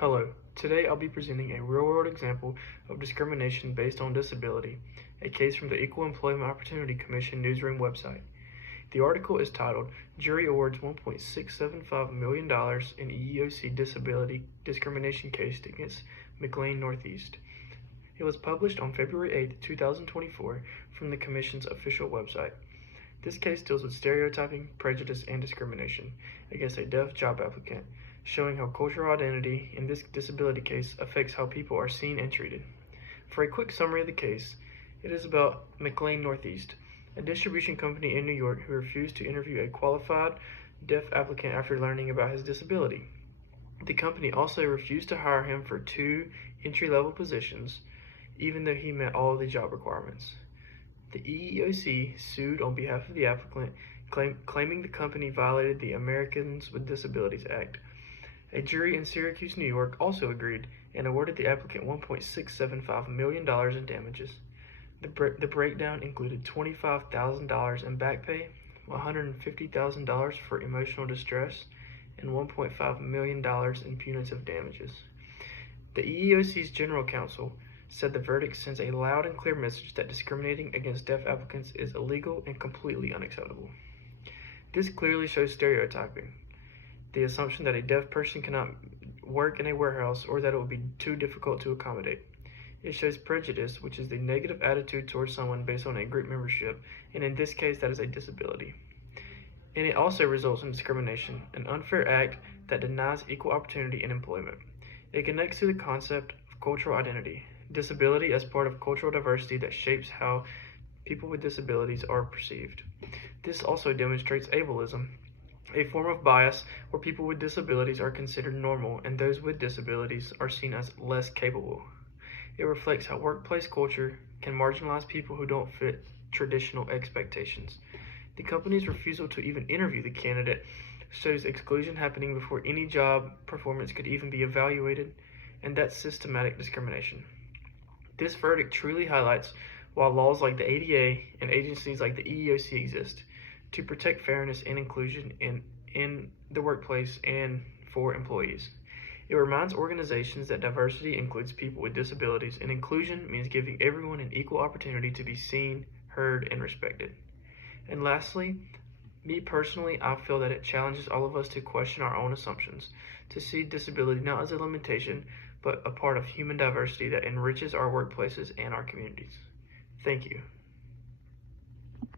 Hello, today I'll be presenting a real-world example of discrimination based on disability, a case from the Equal Employment Opportunity Commission newsroom website. The article is titled, Jury Awards $1.675 million in EEOC Disability Discrimination Case Against McLean Northeast. It was published on February 8, 2024 from the Commission's official website. This case deals with stereotyping, prejudice, and discrimination against a deaf job applicant, showing how cultural identity in this disability case affects how people are seen and treated. For a quick summary of the case, it is about McLean Northeast, a distribution company in New York who refused to interview a qualified deaf applicant after learning about his disability. The company also refused to hire him for 2 entry-level positions, even though he met all of the job requirements. The EEOC sued on behalf of the applicant, claiming the company violated the Americans with Disabilities Act. A jury in Syracuse, New York also agreed and awarded the applicant $1.675 million in damages. The breakdown included $25,000 in back pay, $150,000 for emotional distress, and $1.5 million in punitive damages. The EEOC's General Counsel said the verdict sends a loud and clear message that discriminating against deaf applicants is illegal and completely unacceptable. This clearly shows stereotyping, the assumption that a deaf person cannot work in a warehouse or that it would be too difficult to accommodate. It shows prejudice, which is the negative attitude towards someone based on a group membership, and in this case that is a disability. And it also results in discrimination, an unfair act that denies equal opportunity in employment. It connects to the concept of cultural identity, disability as part of cultural diversity that shapes how people with disabilities are perceived. This also demonstrates ableism, a form of bias where people with disabilities are considered normal and those with disabilities are seen as less capable. It reflects how workplace culture can marginalize people who don't fit traditional expectations. The company's refusal to even interview the candidate shows exclusion happening before any job performance could even be evaluated, and that's systematic discrimination. This verdict truly highlights why laws like the ADA and agencies like the EEOC exist, to protect fairness and inclusion in the workplace and for employees. It reminds organizations that diversity includes people with disabilities, and inclusion means giving everyone an equal opportunity to be seen, heard, and respected. And lastly, me personally, I feel that it challenges all of us to question our own assumptions, to see disability not as a limitation, but a part of human diversity that enriches our workplaces and our communities. Thank you.